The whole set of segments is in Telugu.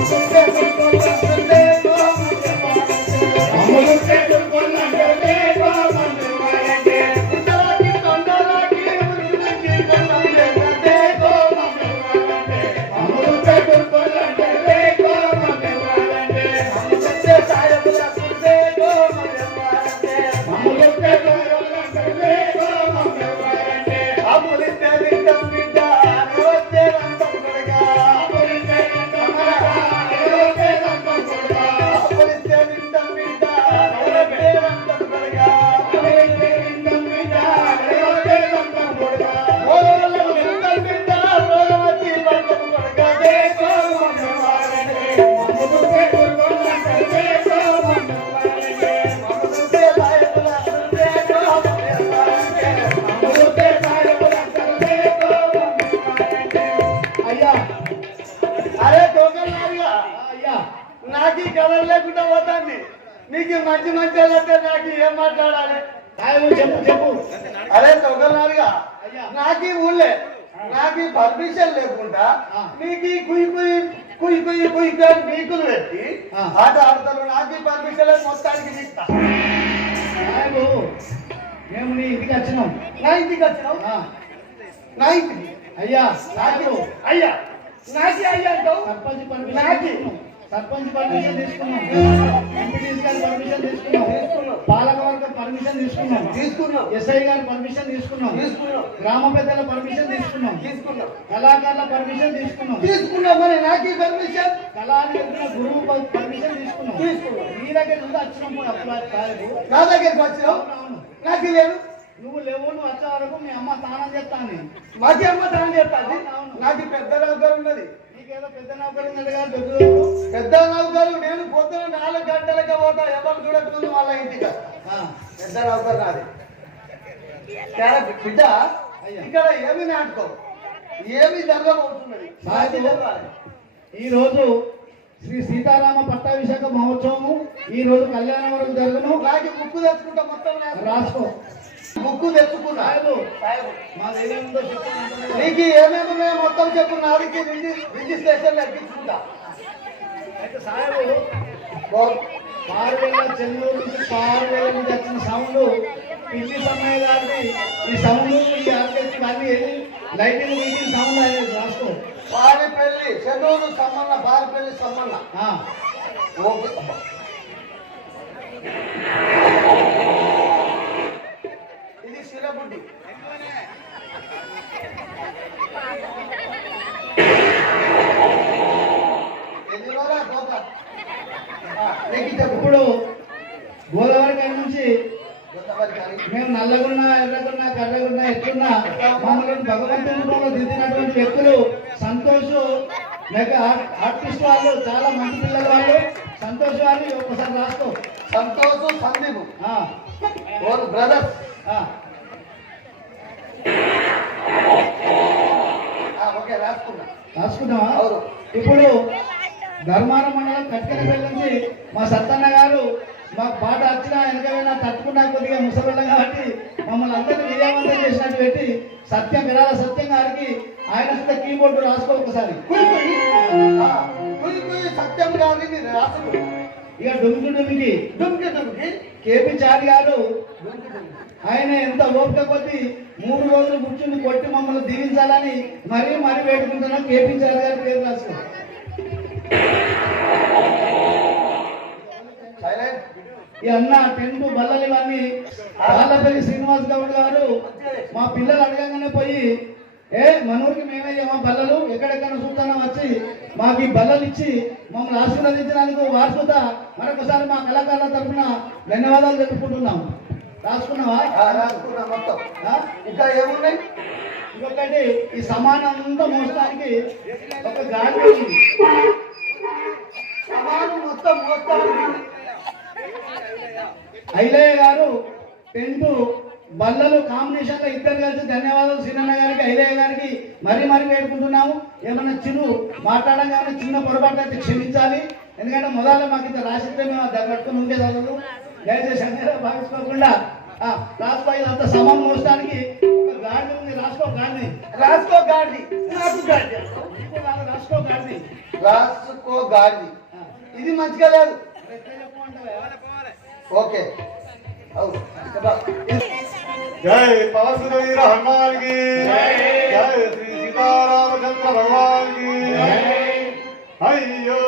అయ్యా నీకు మంచి మంచి అంటే నాకు ఏం మాట్లాడాలి? చెప్పు చెప్పు. అరే అయ్యా. నాకు ఊళ్ళే నాకు పర్మిషన్ లేకుండా. నీకు కుయి కుయి కుయి కుయి కుయి కుయి నీకులు పెట్టి. ఆట ఆడతారు. నాకు పర్మిషన్ లేదు మొత్తానికి తీస్తా మేము నీ ఇంటికి వచ్చినాం. నా ఇంటికి వచ్చినావు? ఆ, నా ఇంటికి? అయ్యా నాకు? అయ్యా. నాకి అయ్యా సర్పంచ్ నాకి. తీసుకున్నాం సర్పంచ్ పర్మిషన్ తీసుకున్నాం. ఎంపీటీసీ గారి పర్మిషన్ తీసుకున్నాం. తీసుకున్నాం. పాలకవర్గ పర్మిషన్ తీసుకున్నాం. తీసుకున్నావు ఎస్ఐ గారి పర్మిషన్ తీసుకున్నాం. తీసుకున్నావు గ్రామ పెద్దల పర్మిషన్ తీసుకున్నాం. తీసుకున్నావు కళాకారుల పర్మిషన్ తీసుకున్నాం. తీసుకున్నావు మరి నాకు పర్మిషన్? ఎదుగున గురువు పర్మిషన్ తీసుకున్నాం. తీసుకున్నాం. నీ దగ్గర నుంచి వచ్చినాం నా దగ్గరికి వచ్చినావు? నాకు లేదు నువ్వు లేవు నువ్వు వచ్చే వరకు మీ అమ్మ స్నానం చేస్తాను మాకి అమ్మ చెప్తాది అవును. నాకు పెద్ద నౌకరు ఉన్నది. పెద్ద నౌకరు పెద్ద నేను పొద్దున నాలుగు గంటలకి పోతా ఎవరు చూడకముందు వాళ్ళ ఇంటికి. పెద్ద నౌకరు నాది. బిడ్డ ఇక్కడ ఏమి నాటుకో? ఏమి జరగబోతున్నది ఈ రోజు శ్రీ సీతారామ పట్టాభిషేక మహోత్సవము ఈ రోజు కళ్యాణవరం వరకు జరుగును. ముక్కు తెచ్చుకుంటా మొత్తం రాసుకో. బుక్కు తెచ్చుకున్నా. నీకు ఏమేమి ఉన్నాయో మొత్తం చెప్పు నాదికి రిజిస్ట్రేషన్ ఎక్కించుకుంటా అయితే సాయిబు బో- పారువేల చెల్లూరు నుంచి పారువేల నుంచి వచ్చిన సౌండ్. పిల్లి సమయ గారిది ఈ సౌండ్ ఈ ఆర్కెస్ట్రా అన్ని లైటింగ్ మీటింగ్ సౌండ్ అనేది రాసుకో. బారిపల్లి చెన్నూరు సమ్మన్న బారిపల్లి సమ్మన్న ఆ, ఓకే. చెప్పు. ఇప్పుడు గోదావరి గారి నుంచి. మేము నల్లగున్నా ఎర్రగున్నా కర్రగున్నా ఎట్లున్నా మమ్మల్ని భగవంతుని రూపంలో దిద్దినటువంటి వ్యక్తులు సంతోష్ లేక ఆర్ట్- ఆర్టిస్ట్ వాళ్ళు చాలా మంచి పిల్లలు వాళ్ళు. సంతోష్ వారిని ఒక్కసారి రాసుకో. సంతోష్ సందీప్. బ్రదర్స్ రాసుకున్నా రాసుకుందామా? అవును. ఇప్పుడు ధర్మారం మండలం కట్కనపల్లి నుంచి మా సత్తన్న గారు మాకు పాట వచ్చినా వెనకైనా తట్టుకున్నా కొద్దిగా ముసలిళ్ళం కాబట్టి మమ్మల్ని అందరినీ విజయవంతం చేసినట్టు పెట్టి సత్యం విరాల సత్యం గారికి ఆయన సుత కీబోర్డు రాసుకో ఒకసారి. సత్యం గారిని ఇక డుమ్కి డుమ్కి డుమ్కి డుమ్కి కేపీ చారి గారు డుమ్కి డుమ్కి ఆయన ఎంత ఓపిక కొద్ది మూడు రోజులు కూర్చుని కొట్టి మమ్మల్ని దీవించాలని మరీ మరీ వేడుకుంటున్నాం. కేపీ గారి పేరు రాసుకో ఈ అన్న టెంట్ బల్లలు ఇవన్నీ వాళ్ళపల్లి శ్రీనివాస్ గౌడ్ గారు మా పిల్లలు అడగంగానే పోయి ఏ మనూరికి మేమే మా బల్లలు? ఎక్కడెక్కడ చూస్తానో వచ్చి మాకు ఈ బల్లలు ఇచ్చి మమ్మల్ని ఆశీర్వదించినందుకు వార్సుత మరొకసారి మా కళాకారుల తరఫున ధన్యవాదాలు తెలుపుకుంటున్నాము రాసుకున్నావా? రాసుకున్నా మొత్తం? ఇంకా ఏమున్నాయి ఇంకొకటి ఈ సమానం అంతా మోసడానికి ఒక ఉంది. సమానం మొత్తం మొత్తం. ఐలయ్య గారు టెంట్ బల్లలు కాంబినేషన్లో ఇద్దరు కలిసి ధన్యవాదాలు సీనన్న గారికి ఐలయ్య గారికి మరీ మరీ వేడుకుంటున్నాము. ఏమన్నా చిరు మాట్లాడగానే చిన్న పొరపాటు అయితే క్షమించాలి. ఎందుకంటే మొదలు మాకు ఇంత రాసిస్తే మేము అది కట్టుకుని ఉండే చదువు దయచేసి అందరూ భావించుకోకుండా రాసుకో అంత సమాన్ మోసడానికి గాడిని ఉంది రాసుకో గాడిని రాసుకో గాడి నాకు గాడిని రాసుకో గాడి రాసుకో గాడి ఇది మంచిగా లేదు. ఓకే. జై పవన్ వీర హనుమాన్కి జై. శ్రీ సీతారామచంద్ర భగవాన్కి అయ్యో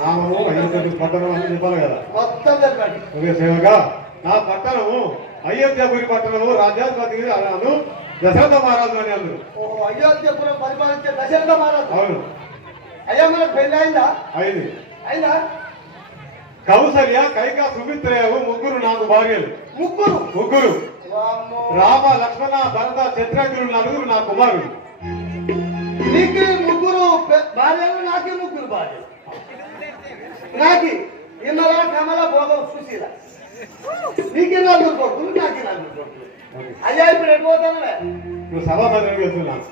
నామము అయోధ్య పట్టణం అని చెప్పాలి కదా మొత్తం ఓకే సేవక నా పట్టణము అయోధ్యపురి పట్టణము రాజ్యాధిపతి అన్నాను దశరథ మహారాజు అని ఓహో అయోధ్యపురం పరిపాలించే దశరథ మహారాజు. అవును. అయ్యా మనకు పెళ్ళి అయిందా? ఐదు అయిందా? కౌసల్య కైక సుమిత్రయవు ముగ్గురు నాకు భార్యలు. ముగ్గురు? ముగ్గురు. రామ లక్ష్మణ భరత చంద్రగ్రులు నలుగురు నా కుమారులు. నీకు ముగ్గురు భార్యలు నాకే ముగ్గురు భార్యలు. నాకి ఇన్నలా కమల భోగం సుశీల. నీకే నలుగురు కొడుకులు? నాకే నలుగురు కొడుకులు? అయ్యా ఇప్పుడు ఎటు పోతానవే? ఇప్పుడు సభాసదనం వెళ్తున్నాను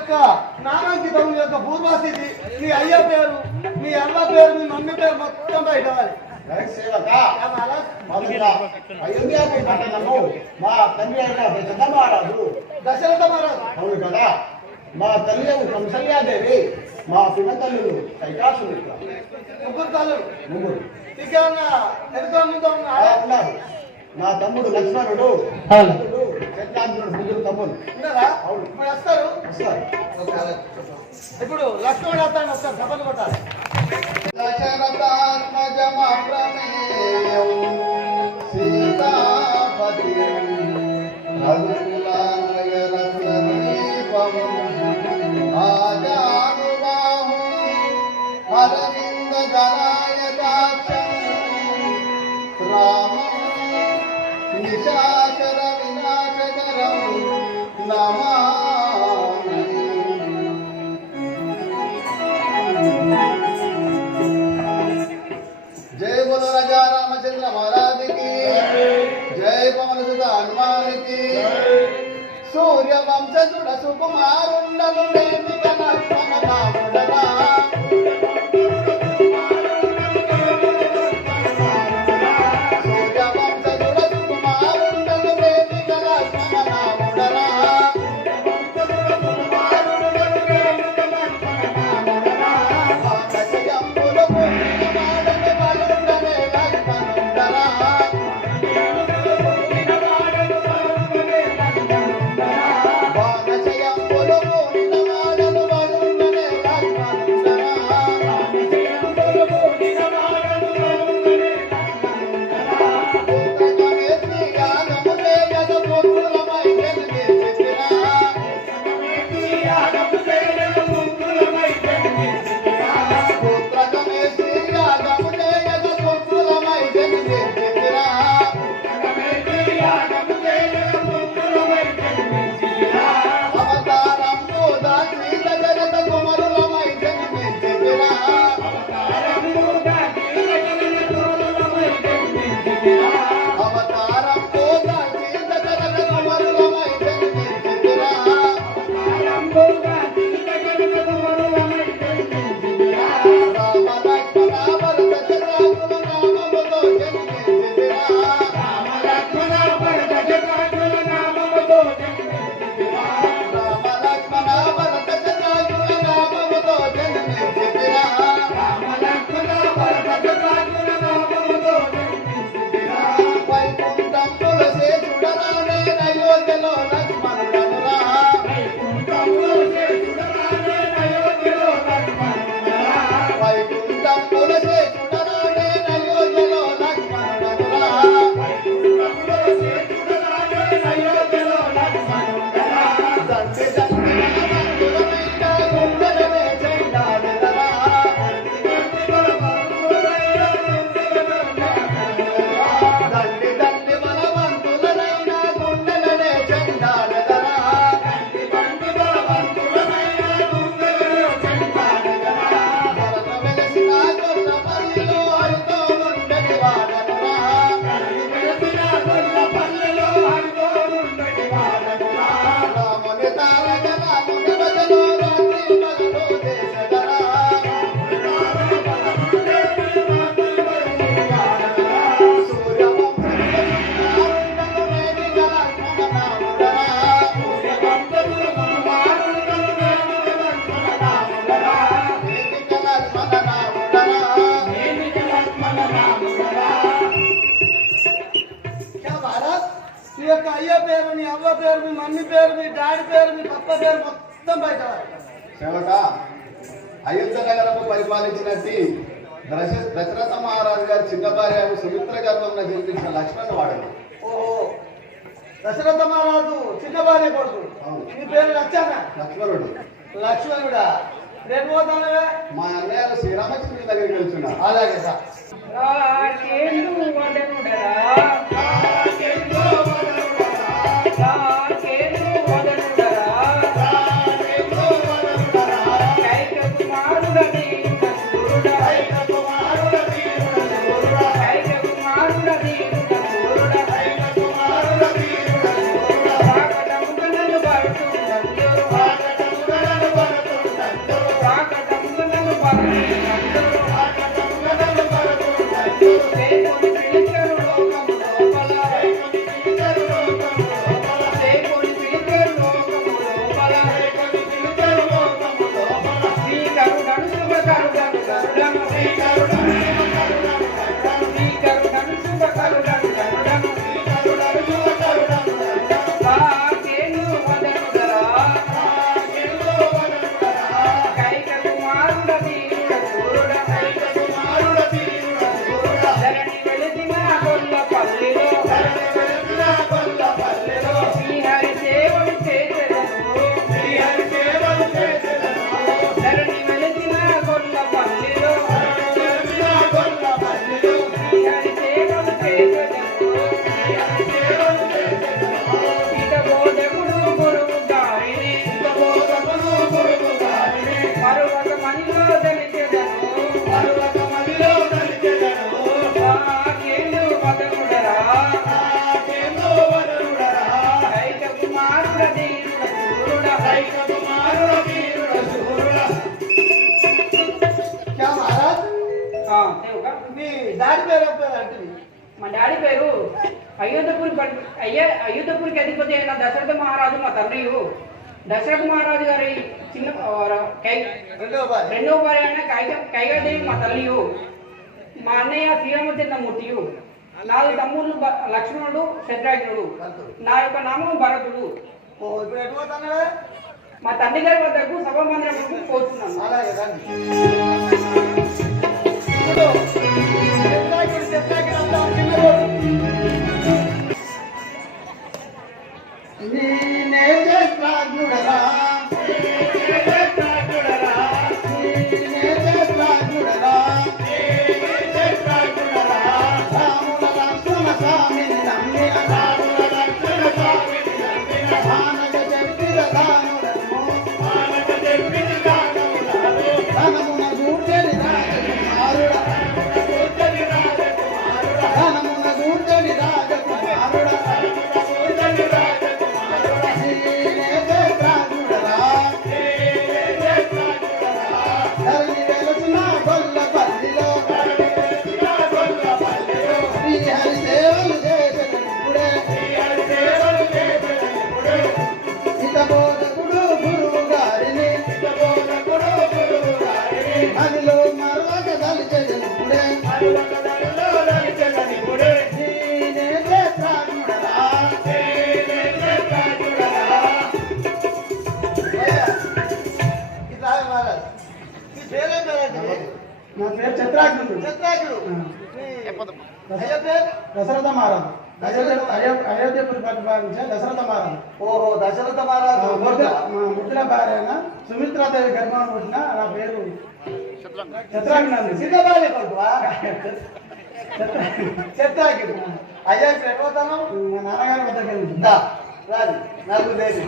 యొక్క నానాంకితం యొక్క పూర్వాస్థితి నీ అయ్య పేరు నీ అమ్మ పేరు నీ మమ్మీ పేరు మొత్తం బయట అయోధ్యాకు పట్టణము మా తండ్రి అయిన దశరథ మహారాజు. దశరథ మహారాజు. అవును కదా? మా తల్లి కంసల్యాదేవి మా పిల్ల తల్లులు కైకాసులు ముగ్గురు తల్లులు. ముగ్గురు. ఇంకా ఉన్నారు. మా తమ్ముడు లక్ష్మణుడు. పూజలు తప్పదు ఇప్పుడు వస్తారు వస్తారు ఇప్పుడు లక్ష్మణుడు వస్తాను వస్తారు తప్పదు కొట్టాలి సీతాపతి ఆజాను బాహు అరవింద జన శ్రీకృష్ణ మహారాజుకి జయ పవన సుత హనుమానికి సూర్య వంశుడ సుకుమారుండలు నేను నాయుడు పేరు మీ పప్ప పేరు మొత్తం బయట. అయోధ్య నగరము పరిపాలించినట్టు దశ దశరథ మహారాజు గారు చిన్న భార్య సుమిత్ర గర్భంలో జన్మించిన లక్ష్మణ్ వాడు ఓహో దశరథ మహారాజు చిన్న భార్య కొడుకు. పేరు లక్ష్మణ? లక్ష్మణుడు. లక్ష్మణుడా? రేపు మా అన్నయ్య శ్రీరామచంద్రుడి దగ్గరికి వెళ్తున్నా అలాగే సార్. డాడీ పేరు ఏం పేరు అంటే మా డాడీ పేరు అయోధ్యపురి అయ్య అయోధ్యపురికి అధిపతి అయిన దశరథ మహారాజు మా తండ్రియు దశరథ మహారాజు గారి చిన్న రెండవ భార్య. అయిన కైగదేవి మా తల్లియు మా అన్నయ్య శ్రీరామచంద్రమూర్తియు నాలుగు తమ్ముళ్ళు లక్ష్మణుడు శత్రాఘ్నుడు. నా యొక్క నామం భరతుడు. మా తండ్రి గారి వద్దకు సభ మందిరముకు పోతున్నాను అలాగే రండి ఇప్పుడు చెత్తాకిడి చెత్తాకిడి అంతా చిన్నవాడు. నేనే చేస్తాడురా నేనే చేస్తాడురా రాముల లక్ష్మణ స్వామిని నమ్మి ఆనగ నా పేరు చత్రాగ్నుడు దశరథ మహారాజు అయోధ్య అయో- అయోధ్యపురి పరిపాలించే దశరథ మహారాజు ఓహో దశరథ మహారాజు మా ముద్దుల మా ముద్దుల భార్య సుమిత్రాదేవి గర్భం పుట్టిన నా పేరు చత్రాగ్నంది సిద్ధబాలి చిత్రాకుడు అయ్యా ఎటు పోతాను? మా నాన్నగారి వద్దకు రాదు నాకు లేదు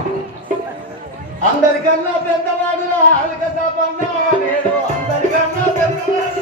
అందరికన్నా పెద్దవాడు ఆలుక తపన్నా నేను అందరికన్నా పెద్దవాడు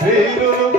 Hey,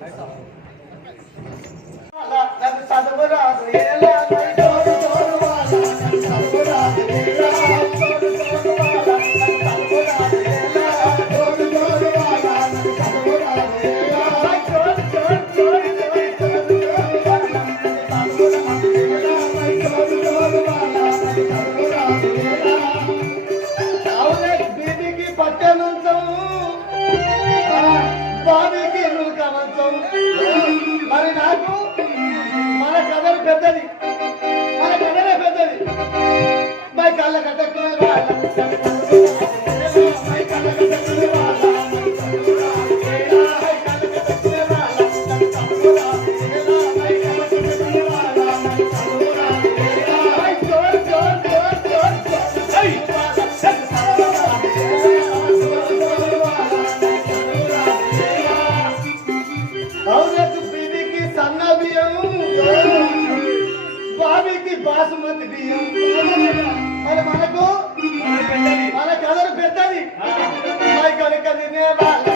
Thấy? మరి మనకు మన కథలు పెద్దది. మై కనుక తినే వాళ్ళ